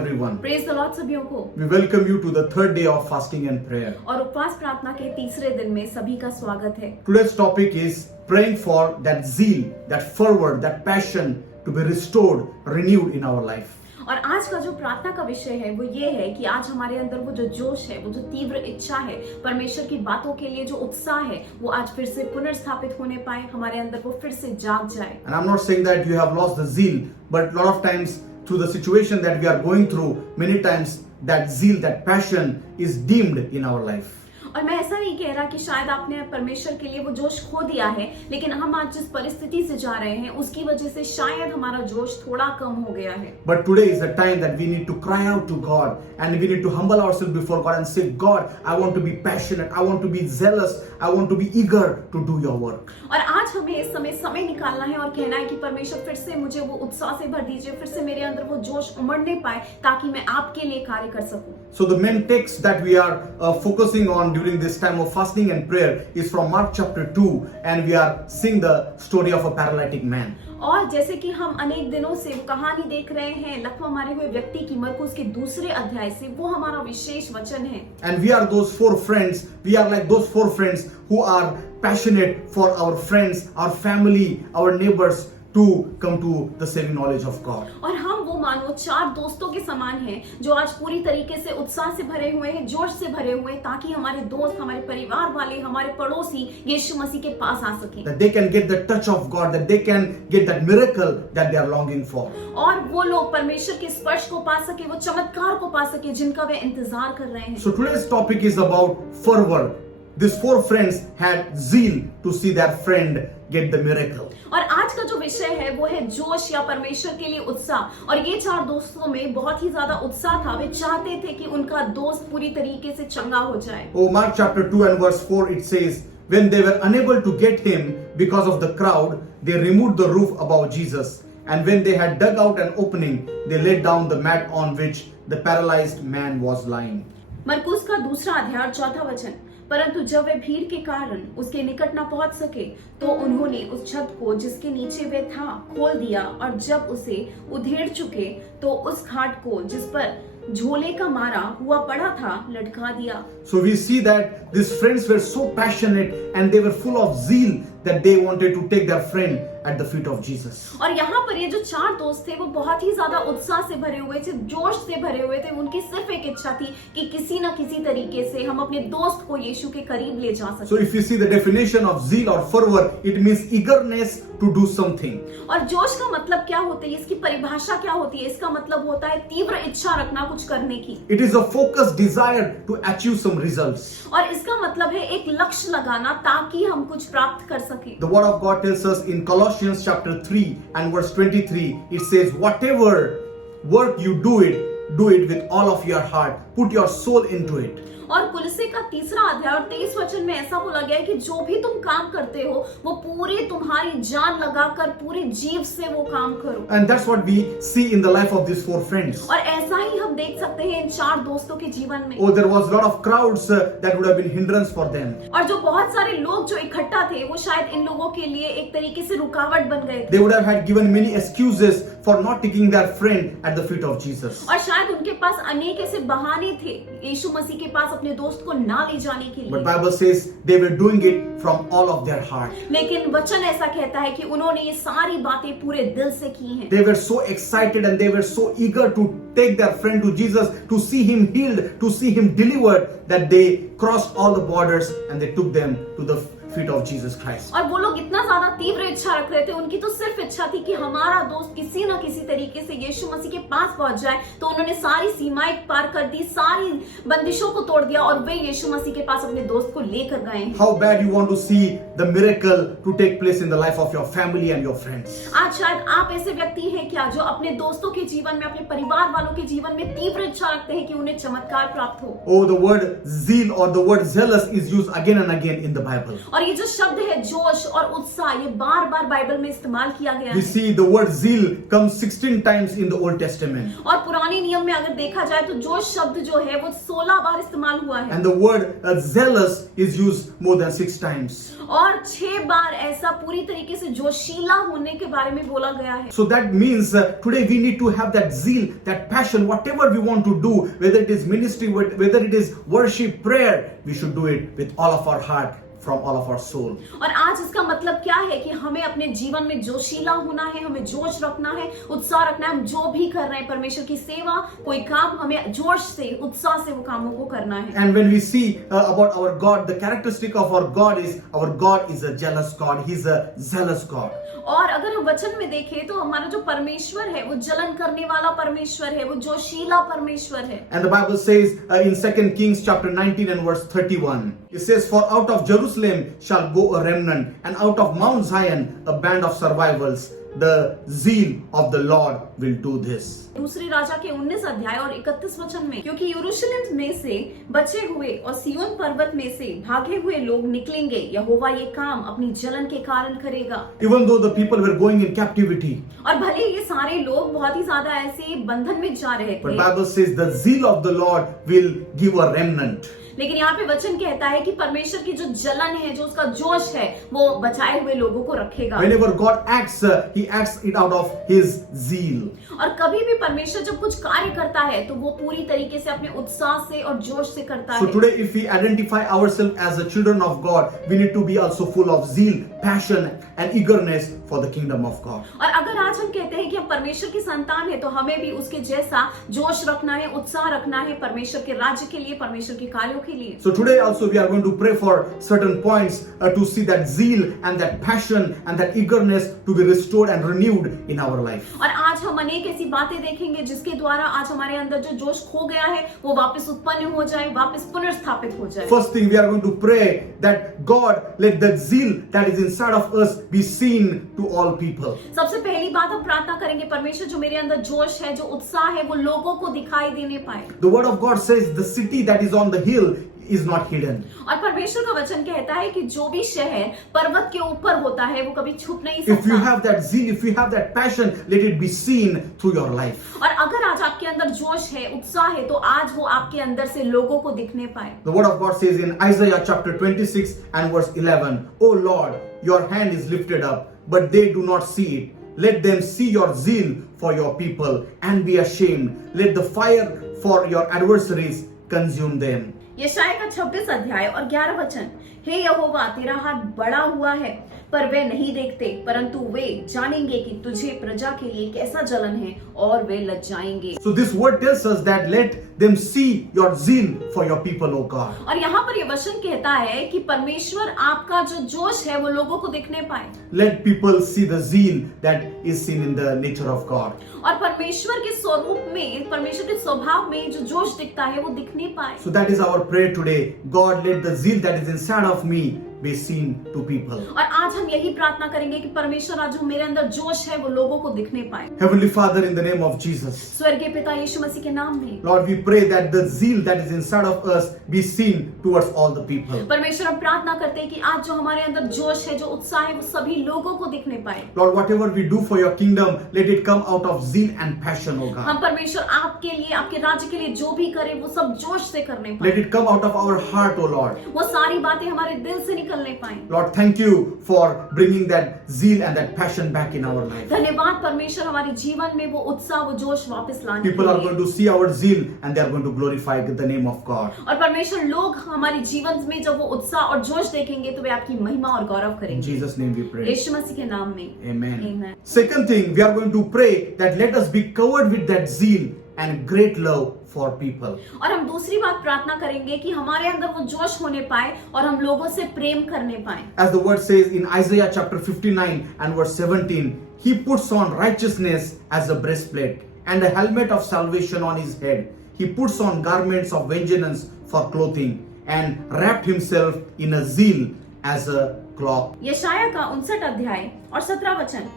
everyone. Praise the Lord सभियों को। We welcome you to the third day of fasting and prayer. और उपवास प्रार्थना के तीसरे दिन में सभी का स्वागत है। Today's topic is praying for that zeal, that fervor, that passion to be restored, renewed in our life. और आज का जो प्रार्थना का विषय है वो ये है कि आज हमारे अंदर वो जो जोश है, वो जो तीव्र इच्छा है, परमेश्वर की बातों के लिए जो उत्साह है, वो आज फिर से पुनर्स्थापित होने पाए, हमारे अंदर वो फिर से जाग जाए। And I'm not saying that you have lost the zeal, but a lot of times through the situation that we are going through, many times that zeal, that passion is dimmed in our life. और मैं ऐसा नहीं कह रहा कि शायद आपने परमेश्वर के लिए वो जोश खो दिया है, लेकिन हम आज जिस परिस्थिति से जा रहे हैं उसकी वजह से शायद हमारा जोश थोड़ा कम हो गया है। But today is the time that we need to cry out to God and we need to humble ourselves before God and say, God, I want to be passionate, I want to be zealous, I want to be eager to do your work. और आज हमें इस समय निकालना है और कहना है कि परमेश्वर फिर से मुझे वो उत्साह से भर दीजिए, फिर से मेरे अंदर वो जोश उमड़ने पाए ताकि मैं आपके लिए कार्य कर सकूं। So the main text that we are focusing on during this time of fasting and prayer is from Mark chapter 2, and we are seeing the story of a paralytic man. और जैसे कि हम अनेक दिनों से वो कहानी देख रहे हैं लकवा मारे हुए व्यक्ति की, मरकुस के दूसरे अध्याय से, वो हमारा विशेष वचन है। And we are those four friends, we are like those four friends who are passionate for our friends, our family, our neighbors to come to the saving knowledge of God. और हम वो मानो चार दोस्तों के समान हैं जो आज पूरी तरीके से उत्साह से भरे हुए हैं, जोश से भरे हुए हैं, ताकि हमारे दोस्त, हमारे परिवार वाले, हमारे पड़ोसी यीशु मसीह के पास आ सके, That they can get the touch of God, that they can get that miracle that they are longing for. और वो लोग परमेश्वर के स्पर्श को पा सके, वो चमत्कार को पा सके जिनका वे इंतजार कर रहे हैं। So today's topic is about fervor. These four friends had zeal to see their friend get the miracle. और आज का जो विषय है वो है जोश या परमेश्वर के लिए उत्साह। और ये चार दोस्तों में बहुत ही ज्यादा उत्साह था, वे चाहते थे कि उनका दोस्त पूरी तरीके से चंगा हो जाए। Oh, Mark chapter 2 and verse 4, it says, when they were unable to get him because of the crowd, they removed the roof above Jesus. And when they had dug out an opening, they laid down the mat on which the paralyzed man was lying. मरकुस का दूसरा अध्याय और चौथा वचन। परंतु जब वे भीड़ के कारण उसके निकट न पहुंच सके तो उन्होंने उस छत को जिसके नीचे वे था खोल दिया, और जब उसे उधेड़ चुके तो उस खाट को जिस पर झोले का मारा हुआ पड़ा था लटका दिया। So we see that these friends were so passionate and they were full of zeal that they wanted to take their friend at the feet of Jesus. और यहाँ पर ये जो चार दोस्त थे वो बहुत ही ज्यादा उत्साह से भरे हुए थे, जोश से भरे हुए थे। उनकी सिर्फ एक इच्छा थी कि किसी न किसी तरीके से हम अपने दोस्त को यीशु के करीब ले जा सकें। So if you see the definition of zeal or fervor, it means eagerness to do something. और जोश का मतलब क्या होता है, इसकी परिभाषा क्या होती है? इसका मतलब होता है तीव्र इच्छा रखना कुछ करने की। It is a focused desire to achieve some results. और इसका मतलब है एक लक्ष्य लगाना ताकि हम कुछ प्राप्त कर सके। The word of God tells us in Colossians chapter 3 and verse 23, it says, whatever work you do it with all of your heart. Put your soul into it. और कुलसे का तीसरा अध्याय और 23 वचन में ऐसा बोला गया है कि जो भी तुम काम करते हो वो पूरी तुम्हारी जान लगाकर पूरे जीव से वो काम करो। And that's what we see in the life of these four friends. और ऐसा ही हम देख सकते हैं इन चार दोस्तों के जीवन में। Oh, there was a lot of crowds that would have been hindrance for them. और जो बहुत सारे लोग जो इकट्ठा थे वो शायद इन लोगों के लिए एक तरीके से रुकावट बन गए थे। They would have had given many excuses for not taking their friend at the feet of Jesus. और शायद उनके पास अनेक ऐसे बहाने थे यीशु मसीह के पास अपने दोस्त को ना ले जाने के लिए। But Bible says they were doing it from all of their heart. लेकिन वचन ऐसा कहता है कि उन्होंने ये सारी बातें पूरे दिल से की हैं। They were so excited and they were so eager to take their friend to Jesus, to see him healed, to see him delivered, that they crossed all the borders and they took them to the feet of Jesus Christ. और वो लोग इतना ज्यादा तीव्र इच्छा रख रहे थे, उनकी तो सिर्फ इच्छा थी कि हमारा दोस्त किसी न किसी तरीके से यीशु मसीह के पास पहुंच जाए। तो उन्होंने सारी सीमाएं पार कर दी, सारी बंदिशों को तोड़ दिया और वे यीशु मसीह के पास अपने दोस्त को लेकर गए। How bad you want to see the miracle to take place in the life of your family and your friends. आज शायद आप ऐसे व्यक्ति हैं क्या जो अपने दोस्तों के जीवन में, अपने परिवार वालों के जीवन में तीव्र इच्छा रखते हैं कि उन्हें चमत्कार प्राप्त हो। Oh, the word zeal or the word zealous is used again and again in the Bible. और ये जो शब्द है जोश और उत्साह, ये बार बार बाइबल में इस्तेमाल किया गया We है। see the word zeal comes 16 times in the Old Testament. और पुराने नियम में अगर देखा जाए तो जोश शब्द जो है वो 16 बार इस्तेमाल हुआ है And the word zealous is used more than 6 times. और 6 बार ऐसा पूरी तरीके से जोशीला होने के बारे में बोला गया है। So that means today we need to have that zeal, that passion, whatever we want to do, whether it is ministry, whether it is worship, prayer, we should do it with all of our heart, from all of our soul. और आज इसका मतलब क्या है कि हमें अपने जीवन में जोशीला होना है, हमें जोश रखना है, उत्साह रखना है। हम जो भी कर रहे हैं परमेश्वर की सेवा, कोई काम, हमें जोश से, उत्साह से वो कामों को करना है। And when we see about our God, the characteristic of our God is a jealous God. He's a zealous God. और अगर हम वचन में देखें तो हमारा जो परमेश्वर है वो जलन करने वाला परमेश्वर है, वो जोशीला परमेश्वर है। And the Bible says in 2 Kings chapter 19 and verse 31, it says, "For out of Jerusalem shall go a remnant, and out of Mount Zion a band of survivals. The zeal of the Lord will do this." दूसरे राजा के 19 अध्याय और 31 वचन में, क्योंकि यरूशलेम में से बचे हुए और सिय्योन पर्वत में से भागे हुए लोग निकलेंगे, यहोवा ये काम अपनी जलन के कारण करेगा। Even though the people were going in captivity, और भले ये सारे लोग बहुत ही ज्यादा ऐसे बंधन में जा रहे but थे, Bible says the zeal of the Lord will give a remnant. लेकिन यहाँ पे वचन कहता है कि परमेश्वर की जो जलन है, जो उसका जोश है, वो बचाए हुए लोगों को रखेगा। Whenever God acts, He acts it out of His zeal. और कभी भी परमेश्वर जब कुछ कार्य करता है तो वो पूरी तरीके से अपने उत्साह से और जोश से करता So है। today, if we identify ourselves as the children of God, we need to be also full of zeal, passion, and eagerness for the kingdom of God. और अगर आज हम कहते हैं कि हम परमेश्वर की संतान है तो हमें भी उसके जैसा जोश रखना है, उत्साह रखना है परमेश्वर के राज्य के लिए, परमेश्वर के कार्यों के लिए। So today also we are going to pray for certain points to see that zeal and that passion and that eagerness to be restored and renewed in our life. और आज हम अनेक ऐसी बातें देखेंगे जिसके द्वारा आज हमारे अंदर जो जोश खो गया है वो वापस उत्पन्न हो जाए, वापस पुनर्स्थापित हो जाए। First thing, we are going to pray that God let the zeal that is inside of us be seen to all people. सबसे पहली बात हम प्रार्थना करेंगे, परमेश्वर जो मेरे अंदर जोश है, जो उत्साह है, वो लोगों को दिखाई देने पाए। The word of God says the city that is on the hill is not hidden. और परमेश्वर का वचन कहता है कि जो भी शहर पर्वत के ऊपर होता है वो कभी छुप नहीं If you सकता। have that zeal, if you have that passion, let it be seen through your life. और अगर आज आपके अंदर जोश है, उत्साह है, तो आज वो आपके अंदर से लोगों को दिखने पाए। The word of God says in Isaiah chapter 26 and verse 11, "O Lord, your hand is lifted up, but they do not see it. Let them see your zeal for your people and be ashamed. Let the fire for your adversaries consume them." यशायाह का 26 अध्याय और 11 वचन, हे यहोवा तेरा हाथ बड़ा हुआ है पर वे नहीं देखते, परंतु वे जानेंगे कि तुझे प्रजा के लिए कैसा जलन है और वे लज्जाएंगे। So this word tells us that let them see your zeal for your people, O God. और यहाँ पर ये वचन कहता है कि परमेश्वर आपका जो जोश है वो लोगों को दिखने पाए। Let people see the zeal that is seen in the nature of God. और परमेश्वर के स्वरूप में, परमेश्वर के स्वभाव में जो जोश दिखता है वो दिखने पाए। So that is our prayer today. God, let the zeal that is inside of me be seen to people. और आज हम यही प्रार्थना करेंगे कि परमेश्वर आज जो मेरे अंदर जोश है वो लोगों को दिखने पाए। Heavenly Father, in the name of Jesus, स्वर्गीय पिता यीशु मसीह के नाम में Lord, we pray that the zeal that is inside of us be seen towards all the people. परमेश्वर हम प्रार्थना करते हैं कि आज जो हमारे अंदर जोश है, जो उत्साह है, वो सभी लोगों को दिखने पाए। Lord, whatever we do for your kingdom, let it come out of zeal and passion, O God. हम परमेश्वर आपके लिए, आपके राज्य के लिए जो भी करें वो सब जोश से करने पाए। Let it come out of our heart, O Lord. वो सारी बातें हमारे दिल से निकलने पाए। Lord, thank you for bringing that zeal and that passion back in our life. धन्यवाद परमेश्वर, हमारे जीवन में वो उत्साह, वो जोश वापस लाने People के are लिए। going to see our zeal and they are going to glorify the name of God. और परमेश्वर लोग हमारे जीवन में जब वो उत्साह और जोश देखेंगे तो वे आपकी महिमा और गौरव In करेंगे। Jesus' name we pray. यीशु मसीह के नाम में Amen. Amen. Second thing, we are going to pray that let us be covered with that zeal and great love for people. और हम दूसरी बात प्रार्थना करेंगे कि हमारे अंदर वो जोश होने पाए और हम लोगों से प्रेम करने पाए। As the word says in Isaiah chapter 59 and verse 17, he puts on righteousness as a breastplate and a helmet of salvation on his head. He puts on garments of vengeance for clothing and wrapped himself in a zeal as a cloth. यशायाह का 59 अध्याय और 17 वचन,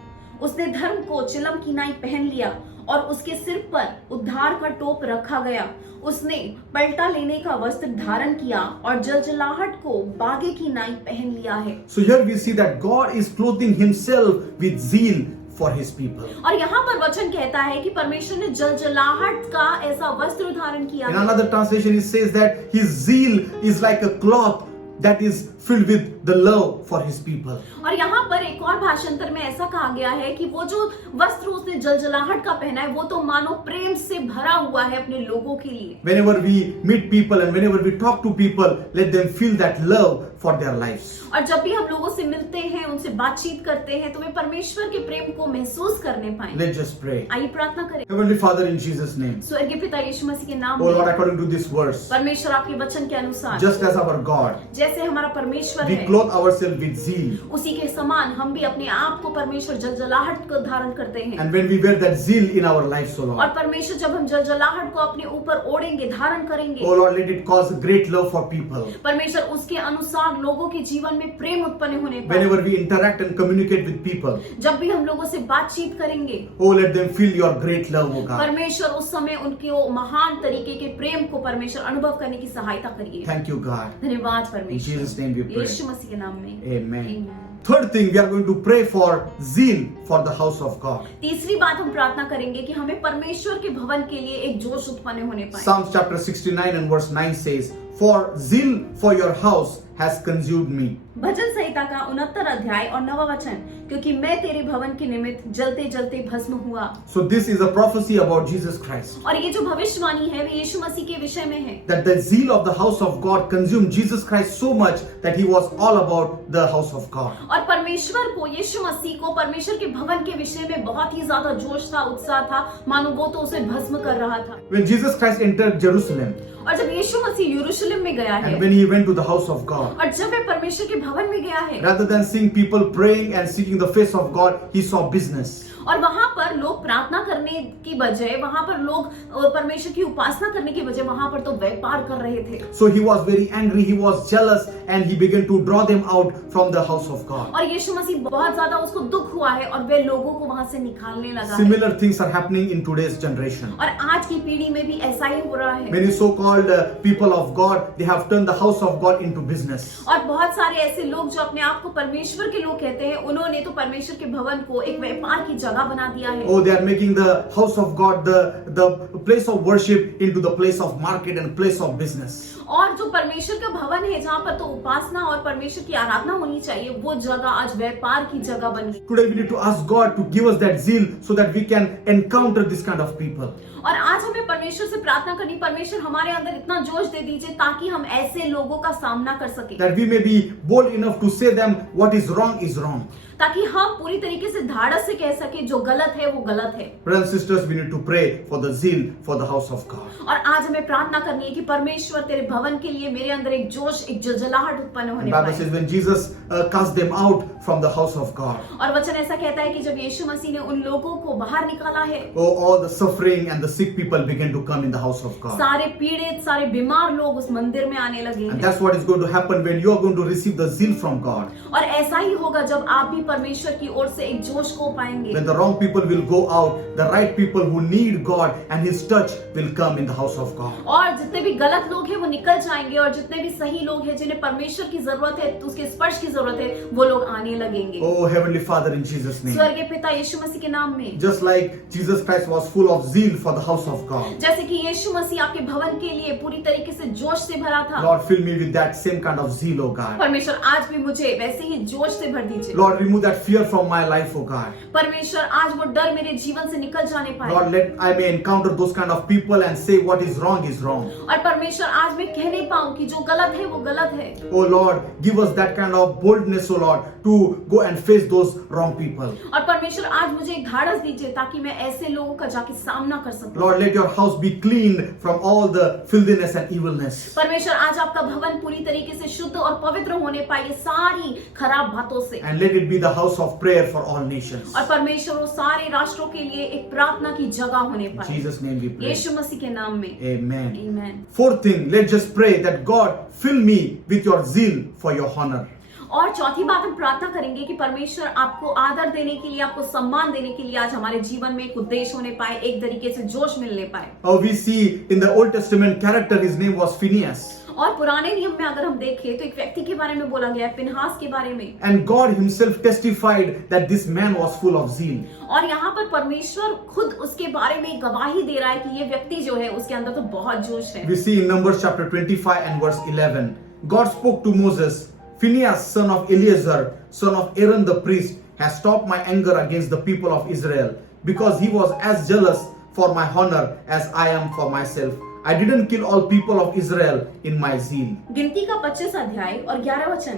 उसने धर्म को चिलम की नाई पहन लिया और उसके सिर पर उद्धार का टोप रखा गया। उसने पलटा लेने का वस्त्र धारण किया और जलजलाहट को बागे की नाई पहन लिया है। So here we see that God is clothing himself with zeal for his people. और यहाँ पर वचन कहता है कि परमेश्वर ने जलजलाहट का ऐसा वस्त्र धारण किया In है। another translation it says that his zeal is like a cloth that is filled with the love for his people. और यहाँ पर एक और भाषांतर में ऐसा कहा गया है कि वो जो वस्त्र उसने जलजलाहट का पहना है वो तो मानो प्रेम से भरा हुआ है अपने लोगों के लिए। Whenever we meet people and whenever we talk to people, let them feel that love for their lives. और जब भी हम लोगों से मिलते हैं, उनसे बातचीत करते हैं, तो वे परमेश्वर के प्रेम को महसूस करने पाएं। Let's just pray. आइए प्रार्थना करें। Heavenly Father, in Jesus' name. स्वर्गीय पिता यीशु मसीह के नाम Oh Lord, में according to this verse, परमेश्वर आपके वचन के अनुसार just as our God, जैसे हमारा परमेश्वर we है clothe ourselves with zeal. उसी के समान हम भी अपने आप को परमेश्वर जलजलाहट को धारण करते हैं। And when we wear that zeal in our lives, oh और Lord, परमेश्वर जब हम जलजलाहट को अपने ऊपर ओढ़ेंगे, धारण करेंगे, oh Lord, let it cause great love for people. परमेश्वर उसके अनुसार लोगों के जीवन में प्रेम उत्पन्न होने पाए। Whenever we interact and communicate with people, जब भी हम लोगों से बातचीत करेंगे, oh let them feel your great love, oh God. परमेश्वर उस समय उनके वो महान तरीके के प्रेम को परमेश्वर अनुभव करने की सहायता करिए। Thank you, God. धन्यवाद In परमेश्वर। Jesus' name we pray. यीशु मसीह के नाम में Amen. Amen. Third thing, we are going to pray for zeal for the house of God. तीसरी बात हम प्रार्थना करेंगे कि हमें परमेश्वर के भवन के लिए एक जोश उत्पन्न होने पाए। Psalms chapter 69 and verse 9 says, "For zeal for your house has consumed me." भजन संहिता का 69 अध्याय और 9वां वचन, क्योंकि मैं तेरे भवन के निमित्त जलते जलते भस्म हुआ। So this is a prophecy about Jesus Christ. और ये जो भविष्यवाणी है वे यीशु मसीह के विषय में है That the zeal of the house of God consumed Jesus Christ so much that he was all about the house of God. और परमेश्वर को, यीशु मसीह को परमेश्वर के भवन के विषय में बहुत ही ज्यादा जोश था, उत्साह था, मानो वो तो उसे भस्म कर रहा था। When Jesus Christ entered Jerusalem और जब यीशु मसीह यरूशलेम में गया है and when he went to the house of God, और जब वे परमेश्वर के भवन में गया है, rather than seeing people praying and seeking the face of God, he saw business. और वहां पर लोग प्रार्थना करने की बजाय, वहां पर लोग परमेश्वर की उपासना करने की बजाय वहां पर तो व्यापार कर रहे थे। So he was very angry, he was jealous, and he began to draw them out from the house of God. और यीशु मसीह बहुत ज्यादा उसको दुख हुआ है और वे लोगों को वहां से निकालने लगा है। Similar things are happening in today's generation. और आज की पीढ़ी में भी ऐसा ही हो रहा है। Many so-called people of God, they have turned the house of God into business. और बहुत सारे ऐसे लोग जो अपने आप को परमेश्वर के लोग कहते हैं, उन्होंने तो परमेश्वर के भवन को एक व्यापार की जगह बना दिया है। Oh, they are making the house of God the place of worship into the place of market and place of business. और जो परमेश्वर का भवन है, जहाँ पर तो उपासना और परमेश्वर की आराधना होनी चाहिए, वो जगह आज व्यापार की जगह बन गई। Today we need to ask God to give us that zeal so that we can encounter this kind of people. और आज हमें परमेश्वर से प्रार्थना करनी, परमेश्वर हमारे अंदर इतना जोश दे दीजिए ताकि हम ऐसे लोगों का सामना कर सके, That we may be bold enough to say them what is wrong. ताकि हम पूरी तरीके से धाड़स से कह सके जो गलत है वो गलत है। Brothers and sisters, we need to pray for the zeal for the house of God. और आज हमें प्रार्थना करनी है कि परमेश्वर तेरे भवन के लिए मेरे अंदर एक जोश, एक जलजलाहट उत्पन्न होने The Bible पाए। says when Jesus cast them out from the house of God, और वचन ऐसा कहता है कि जब यीशु मसीह ने उन लोगों को बाहर निकाला है, oh, all the suffering and the sick people began to come in the house of God. सारे पीड़ित, सारे बीमार लोग उस मंदिर में आने लगे And हैं। that's what is going to happen when you are going to receive the zeal from God. और ऐसा ही होगा जब आप भी परमेश्वर की ओर से एक जोश को पाएंगे। When the wrong people will go out, the right people who need God and His touch will come in the house of God. और जितने भी गलत लोग हैं वो निकल जाएंगे और जितने भी सही लोग हैं जिन्हें परमेश्वर की जरूरत है, उसके स्पर्श की जरूरत है, वो लोग आने लगेंगे। Oh, Heavenly Father, in Jesus' name. स्वर्गीय पिता यीशु मसीह के नाम में, Just like Jesus Christ was full of zeal for the house of God, जैसे कि यीशु मसीह आपके भवन के लिए पूरी तरीके से जोश से भरा था, Lord, fill me with that same kind of zeal, oh God. परमेश्वर आज भी मुझे वैसे ही जोश से भर दीजिए। Lord, remove that fear from my life, oh God. परमेश्वर आज वो डर मेरे जीवन से निकल जाने पाए। Lord, let I may encounter those kind of people and say what is wrong is wrong. और परमेश्वर आज मैं कह नहीं पाऊं कि जो गलत है वो गलत है। Oh Lord, give us that kind of boldness, oh Lord, to go and face those wrong people. और परमेश्वर आज मुझे एक धाड़स दीजिए ताकि मैं ऐसे लोगों का जाके सामना कर सकूं। Lord, let your house be cleaned from all the filthiness and evilness. परमेश्वर आज आपका भवन पूरी तरीके से शुद्ध और पवित्र होने पाए सारी खराब बातों से। And let it be the house of prayer for all nations. और परमेश्वर वो सारे राष्ट्रों के लिए एक प्रार्थना की जगह होने In पाए। Jesus' name we pray. यीशु मसीह के नाम में Amen. आमीन। Fourth thing, let's just pray that God fill me with your zeal for your honor. और चौथी बात हम प्रार्थना करेंगे कि परमेश्वर आपको आदर देने के लिए, आपको सम्मान देने के लिए आज हमारे जीवन में एक उद्देश्य होने पाए, एक तरीके से जोश मिलने पाए। We see in the Old Testament character, his name was Phineas. और पुराने नियम में अगर हम देखें तो एक व्यक्ति के बारे में बोला गया है, पिनहास के बारे में। And God himself testified that this man was full of zeal. और यहाँ पर परमेश्वर खुद उसके बारे में गवाही दे रहा है कि ये व्यक्ति जो है उसके अंदर तो बहुत जोश है। We see in Numbers chapter 25 and verse 11. God spoke to Moses, Phinehas, son of Eleazar, son of Aaron the priest, has stopped my anger against the people of Israel, because he was as jealous for my honor as I am for myself. I didn't kill all people of Israel in my zeal. गिनती का 25 अध्याय और 11 वचन।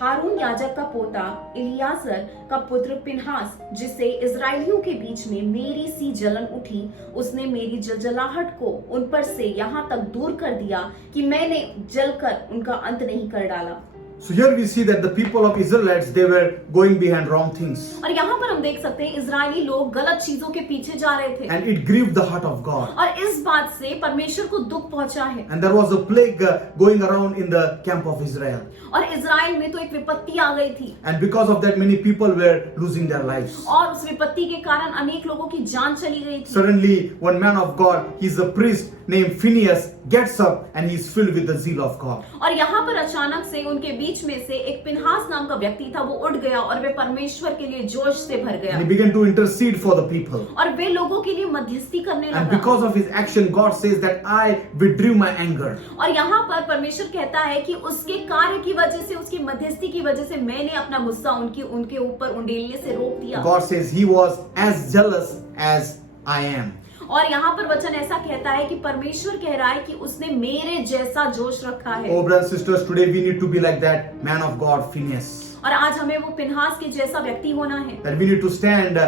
हारून याजक का पोता Eliazar का पुत्र पिनहास, जिससे इजराइलियों के बीच में मेरी सी जलन उठी, उसने मेरी जलजलाहट को उन पर से यहाँ तक दूर कर दिया कि मैंने जलकर उनका अंत नहीं कर डाला। So here we see that the people of Israelites, they were going behind wrong things. और यहाँ पर हम देख सकते हैं इजरायली लोग गलत चीजों के पीछे जा रहे थे। And it grieved the heart of God. और इस बात से परमेश्वर को दुख पहुंचा है। And there was a plague going around in the camp of Israel. और इजराइल में तो एक विपत्ति आ गई थी। And because of that, many people were losing their lives. और उस विपत्ति के कारण अनेक लोगों की जान चली गई थी। Suddenly, one man of God, he's a priest named Phineas, gets up and he's filled with the zeal of God. और यहाँ पर अचानक से उनके बीच में से एक पिनहास नाम का व्यक्ति था, वो उठ गया और वे परमेश्वर के लिए जोश से भर गया। And he began to intercede for the people. और वे लोगों के लिए मध्यस्थी करने And लगा। because of his action, God says that I withdrew my anger. और यहाँ पर परमेश्वर कहता है कि उसके कार्य की वजह से, उसकी मध्यस्थी की वजह से मैंने अपना गुस्सा उनके ऊपर उंडेलने से रोक दिया। God says he was as jealous as I am. और यहाँ पर वचन ऐसा कहता है कि परमेश्वर कह रहा है कि उसने मेरे जैसा जोश रखा है। Oh, brothers and sisters, today we need to be like that man of God, Phineas. और आज हमें वो पिनहास के जैसा व्यक्ति होना है। That we need to stand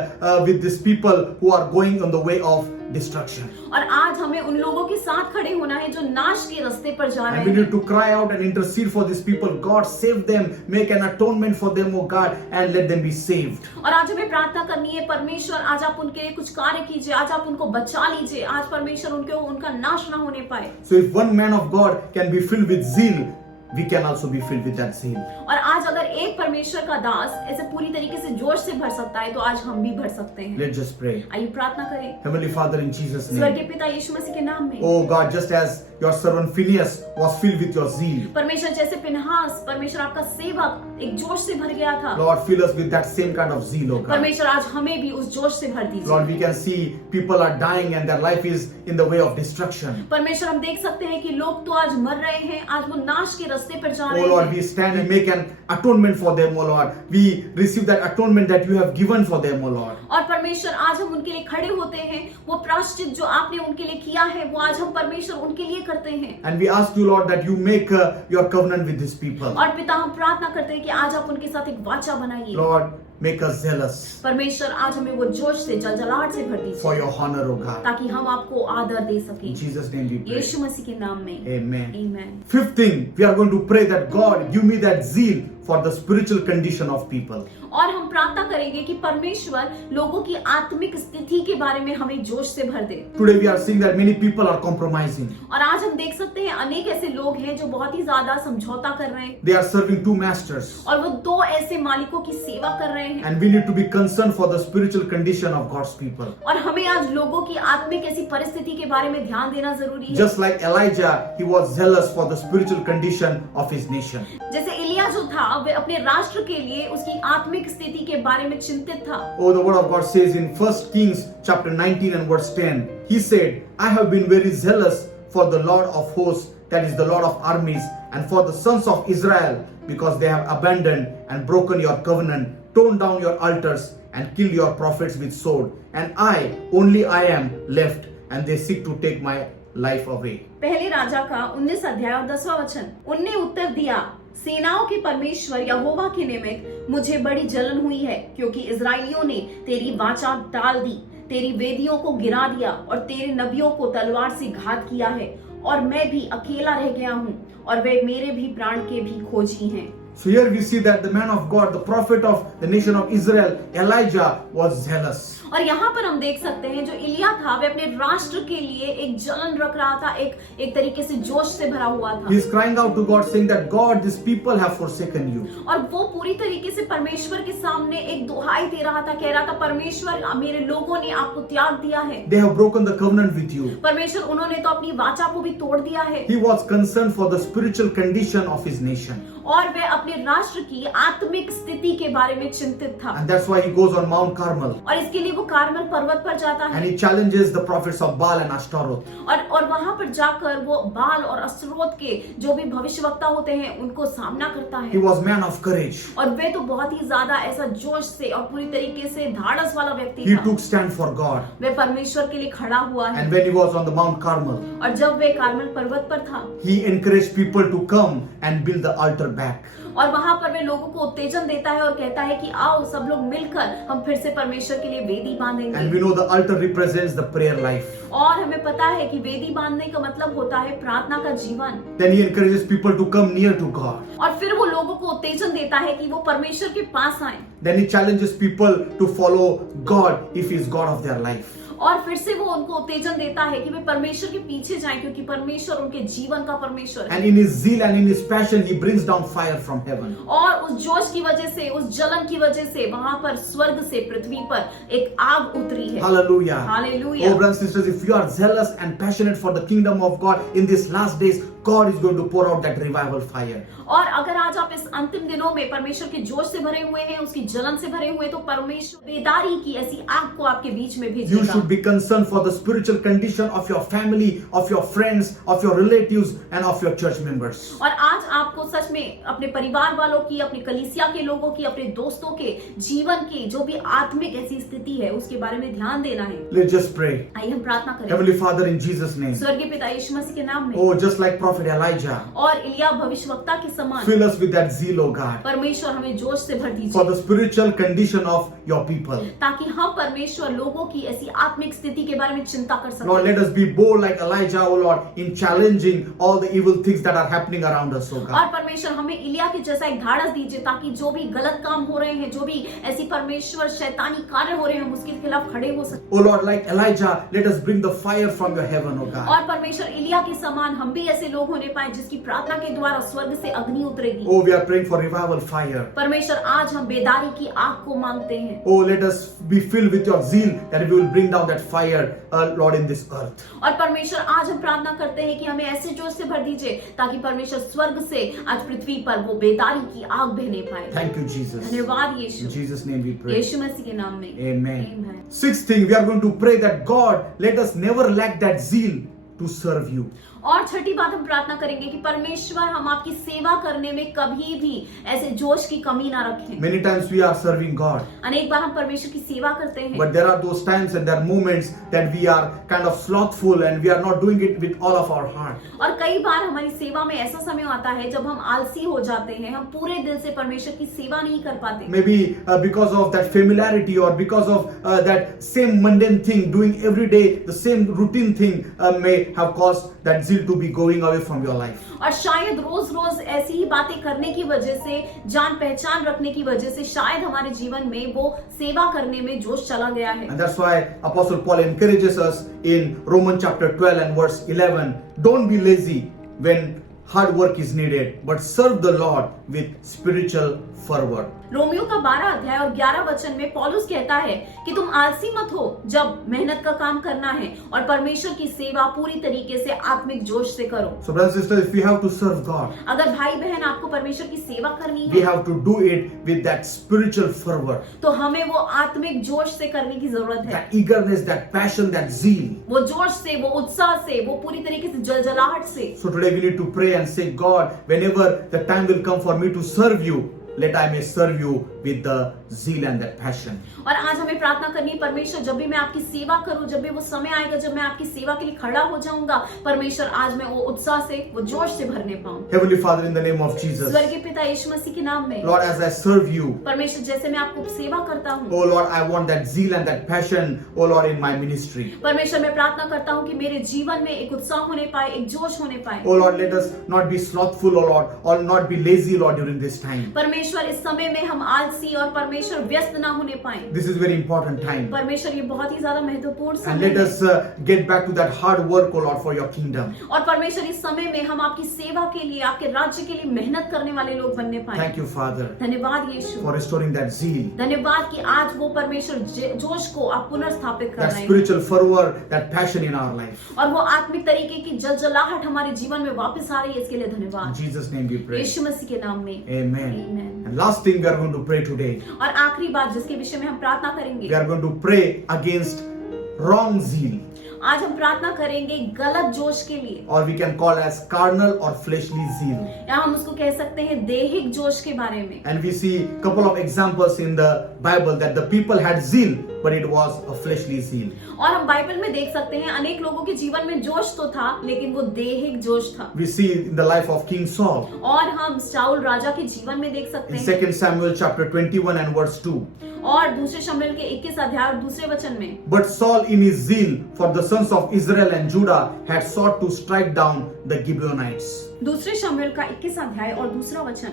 with these people who are going on the way of destruction. और आज हमें उन लोगों के साथ खड़े होना है जो नाश के रास्ते पर जा रहे And we हैं। need to cry out and intercede for these people. God, save them, make an atonement for them, oh God, and let them be saved. और आज हमें प्रार्थना करनी है, परमेश्वर आज आप उनके लिए कुछ कार्य कीजिए, आज आप उनको बचा लीजिए, आज परमेश्वर उनका नाश ना होने पाए। So if one man of God can be filled with zeal, we can also be filled with that zeal. और आज अगर एक परमेश्वर का दास ऐसे पूरी तरीके से जोश से भर सकता है, तो आज हम भी भर सकते हैं। Let's just pray. आइए प्रार्थना करें। Heavenly Father, in Jesus' name. स्वर्गीय पिता यीशु मसीह के नाम में। Oh God, just as your servant Phineas was filled with your zeal, परमेश्वर जैसे पिनहास, परमेश्वर आपका सेवक एक जोश से भर गया था। Lord, fill us with that same kind of zeal, oh God. परमेश्वर आज हमें भी उस जोश से भर दीजिए। Lord, we can see people are dying and their life is in the way of destruction. परमेश्वर हम देख सकते हैं कि लोग तो आज मर रहे हैं, आज वो नाश के रास्ते पर जा रहे Oh Lord, हैं। we stand and make an atonement for them, oh Lord. We receive that atonement that you have given for them, oh Lord. और परमेश्वर आज हम उनके लिए खड़े होते हैं, वो प्रायश्चित जो आपने उनके लिए किया है वो आज हम परमेश्वर उनके लिए करते हैं। And we ask you, Lord, that you make your covenant with these people. और पिता हम प्रार्थना करते हैं कि आज आप उनके साथ एक वाचा बनाइए। Lord, make us zealous परमेश्वर आज हमें वो जोश से, जलजलाहट से भर दीजिए, for your honor, oh God. ताकि हम आपको आदर दे In सकें। Jesus' name we pray. यीशु मसीह के नाम में Amen. आमीन। Fifth thing, we are going to pray that God give me that zeal for the spiritual condition of people. और हम प्रार्थना करेंगे कि परमेश्वर लोगों की आत्मिक स्थिति के बारे में हमें जोश से भर दे। Today we are seeing that many people are compromising. और आज हम देख सकते हैं अनेक ऐसे लोग हैं जो बहुत ही ज्यादा समझौता कर रहे हैं, They are serving two masters. और वो दो ऐसे मालिकों की सेवा कर रहे हैं। And we need to be concerned for the spiritual condition of God's people. और हमें आज लोगों की आत्मिक ऐसी परिस्थिति के बारे में ध्यान देना जरूरी है। Just like Elijah, he was zealous for the spiritual condition of his nation. जैसे एलिया जो था, वे अपने राष्ट्र के लिए उसकी आत्मिक स्थिति के बारे में चिंतित था। Oh, the word of God says in 1 Kings chapter 19 and verse 10, he said, I have been very zealous for the Lord of hosts, that is the Lord of armies, and for the sons of Israel, because they have abandoned and broken your covenant, torn down your altars, and killed your prophets with sword. And only I am left, and they seek to take my life away. पहले राजा का 19 अध्याय और 10वां वचन। उनने उत्तर दिया, सेनाओं के परमेश्वर यहोवा के निमित्त मुझे बड़ी जलन हुई है, क्योंकि इजराइलियों ने तेरी वाचा टाल दी, तेरी वेदियों को गिरा दिया और तेरे नबियों को तलवार से घात किया है, और मैं भी अकेला रह गया हूँ, और वे मेरे भी प्राण के भी खोजी हैं। So here we see that the man of God, the prophet of the nation of Israel, Elijah, was zealous. और यहाँ पर हम देख सकते हैं जो इलिया था वे अपने राष्ट्र के लिए एक जलन रख रहा था, एक तरीके से जोश से भरा हुआ था। He is crying out to God saying that God, these people have forsaken you. और वो पूरी तरीके से परमेश्वर के सामने एक दुहाई दे रहा था, कह रहा था परमेश्वर मेरे लोगों ने आपको त्याग दिया है। They have broken the covenant with you. परमेश्वर उन्होंने तो अपनी वाचा को भी तोड़ दिया है। He was concerned for the spiritual condition of his nation. और वह अपने राष्ट्र की आत्मिक स्थिति के बारे में चिंतित था। And that's why he goes on Mount Carmel. और इसके लिए वो कार्मल पर्वत पर जाता है। And he challenges the prophets of Baal and Ashtaroth. और वहां पर जाकर वो बाल और अस्तारोत के जो भी भविष्यवक्ता होते हैं उनको सामना करता He है। was man of courage. और वे तो बहुत ही ज्यादा ऐसा जोश से और पूरी तरीके से धाड़स वाला व्यक्ति He था। took stand for God. वे परमेश्वर के लिए खड़ा हुआ है। And when he was on the Mount Carmel, और जब वे कार्मल पर्वत पर था he encouraged people to come and build the altar back. और वहां पर वे लोगों को उत्तेजन देता है और कहता है कि आओ सब लोग मिलकर हम फिर से परमेश्वर के लिए वेदी And बांधेंगे। we know the altar represents the prayer life. और हमें पता है कि वेदी बांधने का मतलब होता है प्रार्थना का जीवन। Then he encourages people to come near to God. और फिर वो लोगों को उत्तेजन देता है कि वो परमेश्वर के पास आए। Then he challenges people to follow God if he is God of their life. और फिर से वो उनको उत्तेजन देता है कि वे परमेश्वर के पीछे जाएं क्योंकि परमेश्वर उनके जीवन का परमेश्वर है। And in his zeal and in his passion, he brings down fire from heaven. और उस जोश की वजह से, उस जलन की वजह से वहां पर स्वर्ग से पृथ्वी पर एक आग उतरी है। Hallelujah. Hallelujah. Oh, brothers and sisters, if you are zealous and passionate for the kingdom of God in these last days, God is going to pour out that revival fire. और अगर आज आप इस अंतिम दिनों में परमेश्वर के जोश से भरे हुए हैं, उसकी जलन से भरे हुए, तो परमेश्वर बेदारी की ऐसी आग को आपके बीच में You भेजेगा। should be concerned for the spiritual condition of your family, of your friends, of your relatives, and of your church members. और आज आपको सच में अपने परिवार वालों की, अपनी कलीसिया के लोगों की, अपने दोस्तों के जीवन की जो भी आत्मिक ऐसी स्थिति है उसके बारे में ध्यान देना है। Let's just pray. आइए हम प्रार्थना करें। Heavenly Father, in Jesus' name. स्वर्गीय पिता यीशु मसीह के नाम में। Oh, just like Prophet Elijah, और इलिया भविष्यवक्ता के समान fill us with that zeal, oh God, परमेश्वर हमें जोश से भर for दीजिए the spiritual condition of your people. ताकि हम परमेश्वर लोगों की ऐसी आत्मिक स्थिति के बारे में चिंता कर Lord, सकें। let us be bold like Elijah, oh Lord, in challenging all the evil things that are happening around us, oh और God. परमेश्वर हमें इलिया के जैसा एक धाड़स दीजिए ताकि जो भी गलत काम हो रहे हैं, जो भी ऐसी परमेश्वर शैतानी कार्य हो रहे हैं, हम उसके खिलाफ खड़े हो सके। Oh Lord, like Elijah, let us bring the fire from your heaven, oh God. और परमेश्वर इलिया के समान हम भी ऐसे लोग होने पाए जिसकी प्रार्थना के द्वारा स्वर्ग से अग्नि उतरेगी। Oh, we are praying for revival fire. परमेश्वर आज हम बेदारी की आग को मांगते हैं। Oh, let us be filled with your zeal that we will bring down that fire, Lord, in this earth. और परमेश्वर आज हम प्रार्थना करते हैं कि हमें ऐसे जोश से भर दीजिए ताकि परमेश्वर स्वर्ग से आज पृथ्वी पर वो बेदारी की आग बहने पाए। Thank you, Jesus. धन्यवाद In Yeshu. Jesus' name we pray. यीशु मसीह के नाम में। Amen. Amen. Sixth thing, we are going to pray that God, let us never lack that zeal to serve you. और छठी बात हम प्रार्थना करेंगे कि परमेश्वर हम आपकी सेवा करने में कभी भी ऐसे जोश की कमी ना रखें। Many times we are serving God, अनेक बार हम परमेश्वर की सेवा करते हैं but there are those times and there are moments that we are kind of slothful and we are not doing it with all of our heart. और कई बार हमारी सेवा में ऐसा समय आता है जब हम आलसी हो जाते हैं, हम पूरे दिल से परमेश्वर की सेवा नहीं कर पाते। Maybe because of that familiarity or because of that same mundane thing, doing every day the same routine thing may have caused that zeal to be going away from your life. और शायद रोज रोज ऐसी ही बातें करने की वजह से, जान पहचान रखने की वजह से शायद हमारे जीवन में वो सेवा करने में जोश चला गया है। And that's why Apostle Paul encourages us in Romans chapter 12 and verse 11, don't be lazy when hard work is needed, but serve the Lord with spiritual fervor. Romeo का 12 अध्याय और 11 वचन में पौलुस कहता है कि तुम आलसी मत हो जब मेहनत का काम करना है और परमेश्वर की सेवा पूरी तरीके से आत्मिक जोश से करो। So brothers and sisters, if we have to serve God, अगर भाई बहन आपको परमेश्वर की सेवा करनी we है have to do it with that spiritual fervor, तो हमें वो आत्मिक जोश से करने की जरूरत है। that eagerness, that passion, that zeal. वो जोश से, वो उत्साह से, वो पूरी तरीके से जलजलाहट से। So today we need to pray and say, God, whenever the time will come for me to serve you, let I may serve you with the zeal and that passion. और आज हमें प्रार्थना करनी है, परमेश्वर जब भी मैं आपकी सेवा करूं, जब भी वो समय आएगा जब मैं आपकी सेवा के लिए खड़ा हो जाऊंगा, परमेश्वर आज मैं वो उत्साह से, वो जोश से भरने पाऊं। Heavenly Father, in the name of Jesus, स्वर्गीय पिता यीशु मसीह के नाम में Lord, as I serve you, परमेश्वर जैसे मैं आपको सेवा करता हूँ, oh Lord, I want that zeal and that passion, oh Lord, in my ministry. परमेश्वर मैं प्रार्थना करता हूँ कि मेरे जीवन में एक उत्साह होने पाए, एक जोश होने पाए। Oh Lord, let us not be slothful, oh Lord, or not be lazy, Lord, during this time. परमेश्वर इस समय में हम आलसी आलसी और परमेश्वर व्यस्त ना होने पाए। This is very important time. परमेश्वर ये बहुत ही ज्यादा महत्वपूर्ण And समय let है। us get back to that hard work, O Lord, for your kingdom. और परमेश्वर इस समय में हम आपकी सेवा के लिए, आपके राज्य के लिए मेहनत करने वाले लोग बनने पाए। Thank you, Father, धन्यवाद यीशु, for restoring that zeal, धन्यवाद कि आज वो परमेश्वर जोश को आप पुनर्स्थापित कर that रहे हैं spiritual fervor, that passion in our life. और वो आत्मिक तरीके की जलजलाहट हमारे जीवन में वापस आ रही है। इसके लिए In धन्यवाद Jesus' name we pray. यीशु मसीह के नाम में, Amen. Amen. And last thing we are going to pray today, और आखिरी बात जिसके विषय में हम प्रार्थना करेंगे, we are going to pray against wrong zeal, आज हम प्रार्थना करेंगे गलत जोश के लिए, or we can call as carnal or fleshly zeal. या हम उसको कह सकते हैं दैहिक जोश के बारे में। And we see a couple of examples in the Bible that the people had zeal, but it was a fleshly zeal. और हम बाइबल में देख सकते हैं अनेक लोगों के जीवन में जोश तो था, लेकिन वो दैहिक जोश था। We see in the life of King Saul और हम शाऊल राजा के जीवन में देख सकते in हैं 2 Samuel chapter 21 and verse 2. और दूसरे शमूएल के 21 अध्याय और दूसरे वचन में, But Saul in his zeal for the sons of Israel and Judah had sought to strike down the Gibeonites. दूसरे शमूएल का 21 अध्याय और दूसरा वचन,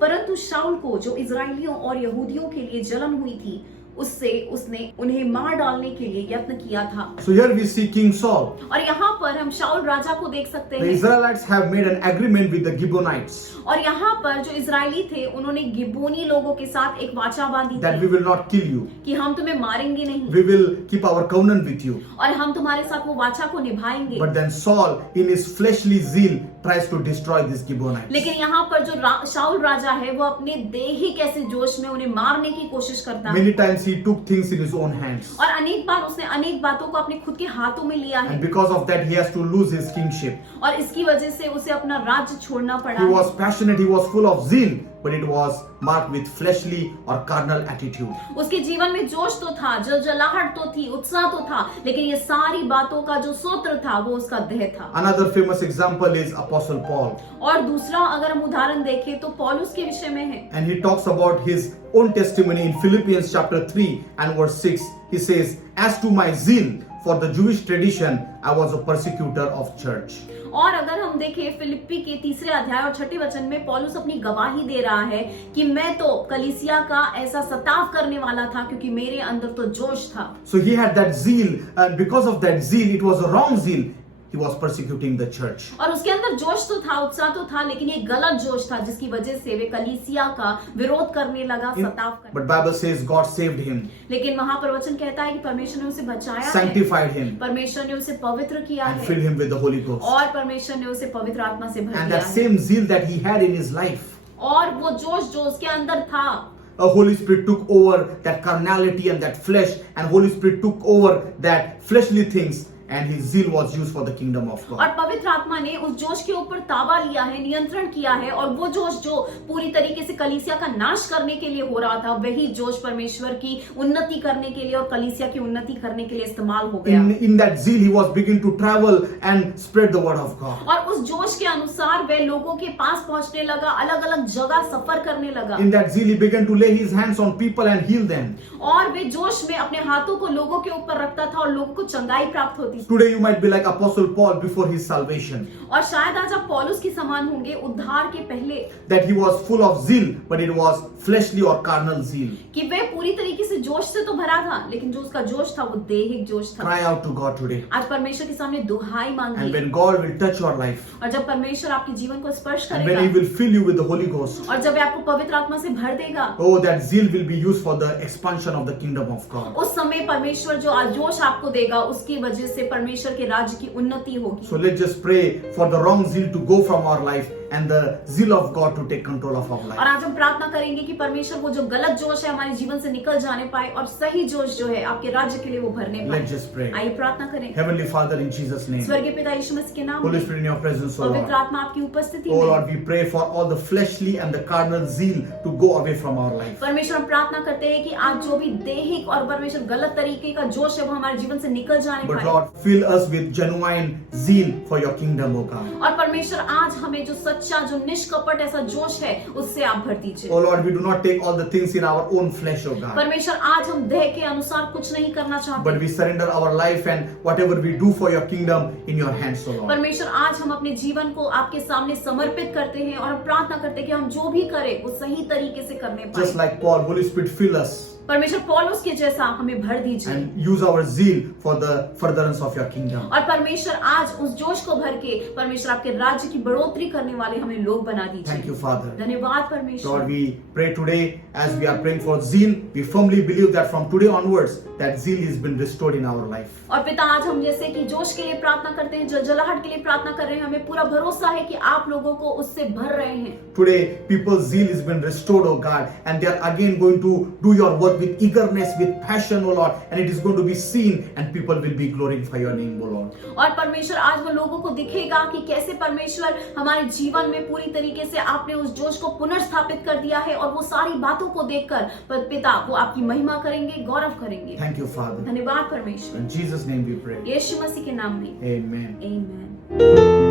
परंतु शाऊल को जो इजराइलियों और यहूदियों के लिए जलन हुई थी, उससे उसने उन्हें मार डालने के लिए यत्न किया था। So here we see King Saul. और यहाँ पर हम शाऊल राजा को देख सकते The हैं। Israelites have made an agreement with the Gibeonites और यहाँ पर जो इजरायली थे, उन्होंने गिबोनी लोगों के साथ एक वाचा बांधी that थी we will not kill you. कि हम तुम्हें मारेंगे नहीं We will keep our covenant with you. और हम तुम्हारे साथ वो वाचा को निभाएंगे। But then Saul in his fleshly zeal tries to destroy these Gibeonites. लेकिन यहाँ पर जो शाऊल राजा है, वो अपने देही कैसे जोश में उन्हें मारने की कोशिश करता है। Many times he took things in his own hands. और अनेक बार उसने अनेक बातों को अपने खुद के हाथों में लिया है And because of that he has to lose his kingship. और इसकी वजह से उसे अपना राज्य छोड़ना पड़ा He है। was passionate, he was full of zeal, but it was marked with fleshly or carnal attitude. उसके जीवन में जोश तो था, जलजलाहट तो थी, उत्साह तो था, लेकिन ये सारी बातों का जो सूत्र था वो उसका देह था। Another famous example is Apostle Paul. और दूसरा अगर हम उदाहरण देखें तो पौलुस के विषय में है। And he talks about his own testimony in Philippians chapter 3 and verse 6. He says, as to my zeal for the Jewish tradition, I was a persecutor of church. और अगर हम देखें फिलिप्पी के 3 अध्याय और 6 वचन में पौलुस अपनी गवाही दे रहा है कि मैं तो कलीसिया का ऐसा सताव करने वाला था क्योंकि मेरे अंदर तो जोश था। So he had that zeal, and because of that zeal, it was a wrong zeal. He was persecuting the church. और उसके अंदर जोश तो था, उत्साह तो था, लेकिन ये गलत जोश था जिसकी वजह से वे कलीसिया का विरोध करने लगा, सताव करने। But Bible says God saved him, लेकिन वहां पर वचन कहता है कि परमेश्वर ने उसे बचाया है, sanctified him, परमेश्वर ने उसे पवित्र किया and है filled him with the Holy Ghost. और परमेश्वर ने उसे पवित्र आत्मा से भर And दिया that है। same zeal that he had in his life, और वो जोश जो उसके अंदर था, a Holy Spirit took over that carnality and that flesh, and Holy Spirit took over that fleshly things, and his zeal was used for the kingdom of और God. पवित्र आत्मा ने उस जोश के ऊपर ताबा लिया है, नियंत्रण किया है, और वो जोश जो पूरी तरीके से कलीसिया का नाश करने के लिए हो रहा था, वही जोश परमेश्वर की उन्नति करने के लिए और कलीसिया की उन्नति करने के लिए इस्तेमाल हो गया। In that zeal, he was beginning to travel and spread the word of God. और उस जोश के अनुसार वह लोगों के पास पहुंचने लगा, अलग अलग जगह सफर करने लगा। In that zeal, he began to lay his hands on people and heal them. और वे जोश में अपने हाथों को लोगों के ऊपर रखता था और लोगों को चंगाई प्राप्त होती थी। Today, you might be like Apostle Paul before his salvation, और शायद आज आप पौलुस के समान होंगे उद्धार के पहले, that he was full of zeal, but it was fleshly or carnal zeal. कि वह पूरी तरीके से जोश से तो भरा था, लेकिन जो उसका जोश था वो दैहिक जोश था। Cry out to God today. आज परमेश्वर के सामने दुहाई And मांगिए, when God will touch your life, और जब परमेश्वर आपके जीवन को स्पर्श and when He करेगा will fill you with the Holy Ghost, और जब वह आपको पवित्र आत्मा से भर देगा, oh, that zeal will be used for the expansion of the kingdom of God. उस समय परमेश्वर जो आज जोश आपको देगा, उसकी वजह से परमेश्वर के राज्य की उन्नति होगी। So let's just pray for the wrong zeal to go from our life and the zeal of God to take control of our और life. आज हम प्रार्थना करेंगे कि परमेश्वर वो जो गलत जोश है हमारे जीवन से निकल जाने पाए और सही जोश जो है आपके राज्य के लिए वो भरने पाए। Let's just pray. आइए प्रार्थना करें। Heavenly Father, in Jesus' name, स्वर्गीय पिता यीशु मसीह के नाम Holy में, Spirit, in your presence, O पवित्र Lord. आत्मा आपकी उपस्थिति Oh में, Lord, we pray for all the fleshly and the carnal zeal to go away from our life. परमेश्वर हम प्रार्थना करते हैं कि आज जो भी दैहिक और परमेश्वर गलत तरीके का जोश है वो हमारे जीवन से निकल जाने But पाए। Lord, fill us with genuine zeal for your kingdom, O God. और परमेश्वर आज हमें जो सच्चा, जो निष्कपट ऐसा जोश है, उससे आप भर दीजिए। Oh Lord, we do not take all the things in our own flesh, oh God. परमेश्वर आज हम देह के अनुसार कुछ नहीं करना चाहते, But we surrender our life and whatever we do for your kingdom in your hands, oh Lord. परमेश्वर आज हम अपने जीवन को आपके सामने समर्पित करते हैं और प्रार्थना करते हैं कि हम जो भी करें वो सही तरीके से करने Just पाए। like Paul, Holy Spirit, fill us परमेश्वर पौलुस के जैसा हमें भर दीजिए and use our zeal for the furtherance of your kingdom. और परमेश्वर आज उस जोश को भर के परमेश्वर आपके राज्य की बढ़ोतरी करने वाले हमें लोग बना Thank दीजिए। you, Father. धन्यवाद Lord, परमेश्वर। we pray today as we are praying for zeal. We firmly believe that from today onwards, that zeal has been restored in our life. और पिता आज हम जैसे कि जोश के लिए प्रार्थना करते हैं, जलजलाहट के लिए प्रार्थना कर रहे हैं, हमें पूरा भरोसा है कि आप लोगों को उससे भर रहे हैं। Today, people's zeal has been restored, oh God, and they are again going to do your work with eagerness, with passion, oh Lord, and it is going to be seen, and people will be glorify your name, oh Lord. और परमेश्वर आज वो लोगों को दिखेगा कि कैसे परमेश्वर हमारे जीवन में पूरी तरीके से आपने उस जोश को पुनर्स्थापित कर दिया है, और वो सारी बातों को देखकर पिता वो आपकी महिमा करेंगे, गौरव करेंगे। Thank you, Father. धन्यवाद परमेश्वर। In Jesus' name we pray. यीशु मसीह के नाम में Amen. आमीन।